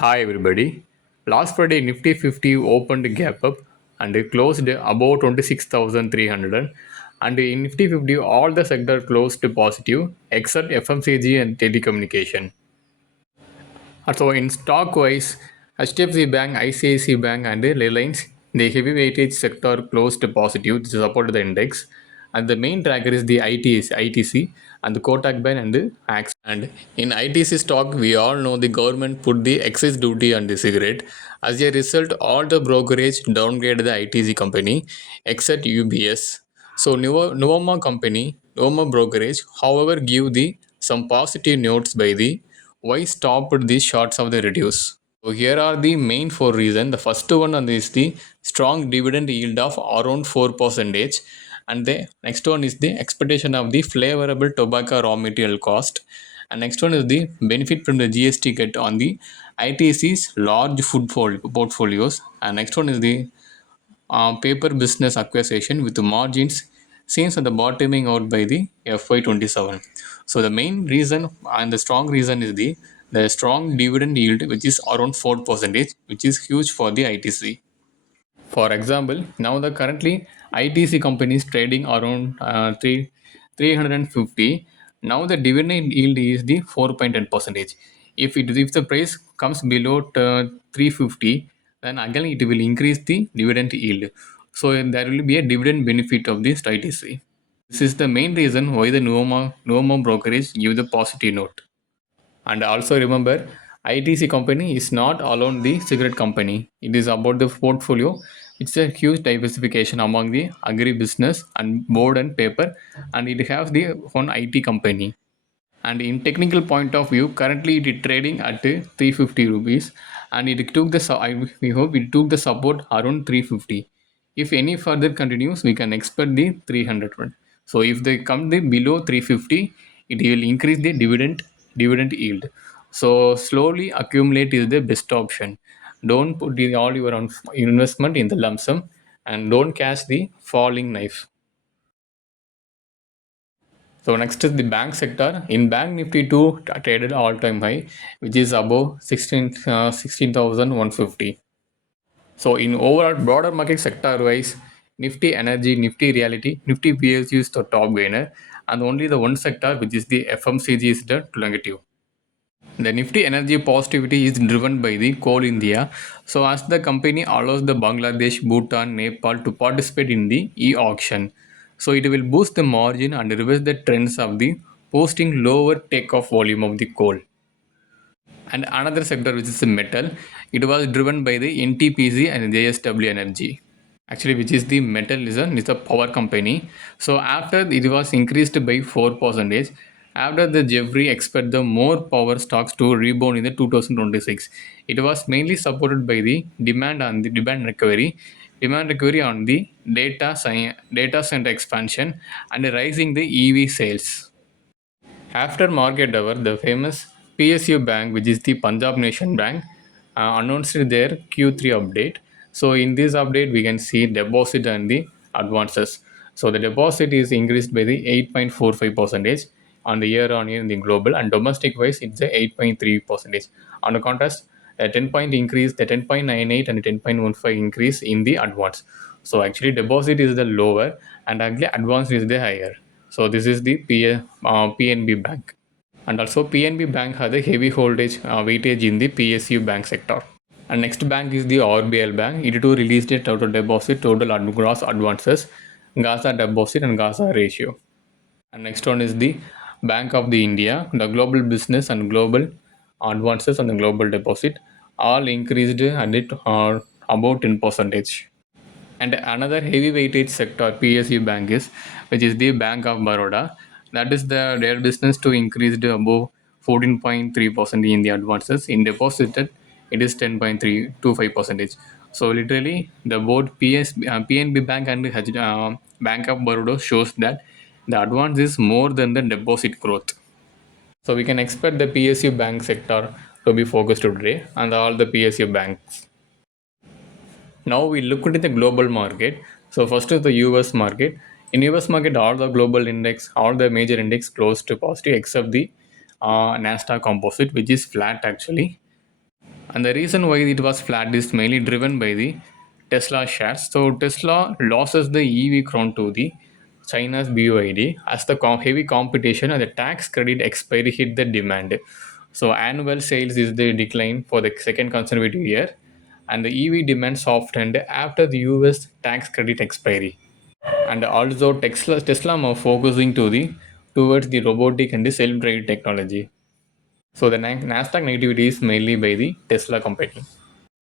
Hi everybody. Last Friday Nifty 50 opened gap up and it closed above 26,300 and in Nifty 50 all the sector closed positive except FMCG and telecommunication. So in stock wise, HDFC Bank, ICICI Bank and Reliance, the heavy weightage sector closed positive to support the index. And the main tracker is the ITC and the Kotak Bank and the Axe. And in ITC stock, we all know the government put the excess duty on the cigarette. As a result, all the brokerage downgraded the ITC company except UBS. So Novoma brokerage, however, give the some positive notes by the why stopped these shots of the reduce. So here are the main four reasons. The first one is the strong dividend yield of around 4%, and the next one is the expectation of the favorable tobacco raw material cost, and next one is the benefit from the GST cut on the ITC's large food portfolios, and next one is the paper business acquisition with the margins seems at the bottoming out by the FY27. So the main reason and the strong reason is the strong dividend yield which is around 4%, which is huge for the ITC. For example, now the currently ITC company is trading around 350. Now the dividend yield is the 4.10%. If the price comes below 350, then again it will increase the dividend yield. So there will be a dividend benefit of this ITC. This is the main reason why the Nuoma brokerage give the positive note. And also remember, ITC company is not alone the cigarette company. It is about the portfolio. It's a huge diversification among the agri-business and board and paper, and it has the one IT company. And in technical point of view, currently it is trading at 350 rupees, and it took the we hope it took the support around 350. If any further continues, we can expect the 300 one. So if they come the below 350, it will increase the dividend yield. So slowly accumulate is the best option. Don't put all your investment in the lump sum, and don't catch the falling knife. So next is the bank sector. In bank Nifty 2 traded all-time high, which is above 16,150. So in overall broader market sector wise, Nifty Energy, Nifty Reality, Nifty PLC is the top gainer, and only the one sector which is the FMCG is the negative. The Nifty Energy positivity is driven by the Coal India. So as the company allows the Bangladesh, Bhutan, Nepal to participate in the e-auction. So it will boost the margin and reverse the trends of the posting lower takeoff volume of the coal. And another sector which is the metal, it was driven by the NTPC and JSW Energy. Actually, which is the metal is a power company. So after it was increased by 4%, after the Jeffrey expect the more power stocks to rebound in the 2026. It was mainly supported by the demand recovery on the data center expansion and rising the EV sales. After market hour, the famous PSU Bank, which is the Punjab Nation Bank, announced their Q3 update. So in this update, we can see deposit and the advances. So the deposit is increased by the 8.45 percentage on the year on year in the global, and domestic wise it's a 8.3 percentage. On the contrast, a 10 point increase, the 10.98 and 10.15 increase in the advance. So actually deposit is the lower and actually advance is the higher. So this is the PNB Bank. And also PNB Bank has a heavy weightage in the PSU bank sector. And next bank is the RBL Bank. It too released a total deposit, gross advances, Gaza deposit and Gaza ratio. And next one is the Bank of the India, the global business and global advances and the global deposit all increased and it about 10%. And another heavy weightage sector PSU bank is, which is the Bank of Baroda. That is their business to increase to above 14.3% in the advances. In deposited, it is 10.325%. So literally, the both PNB Bank and Bank of Baroda shows that the advance is more than the deposit growth. So we can expect the PSU bank sector to be focused today and all the PSU banks. Now we look into the global market. So first is the US market. In US market, all the global index, all the major index close to positive except the Nasdaq composite, which is flat actually. And the reason why it was flat is mainly driven by the Tesla shares. So Tesla loses the EV crown to the China's BYD as the heavy competition and the tax credit expiry hit the demand. So annual sales is the decline for the second consecutive year, and the EV demand softened after the US tax credit expiry. And also Tesla are focusing towards the robotic and the self-driving technology. So the Nasdaq negativity is mainly by the Tesla company.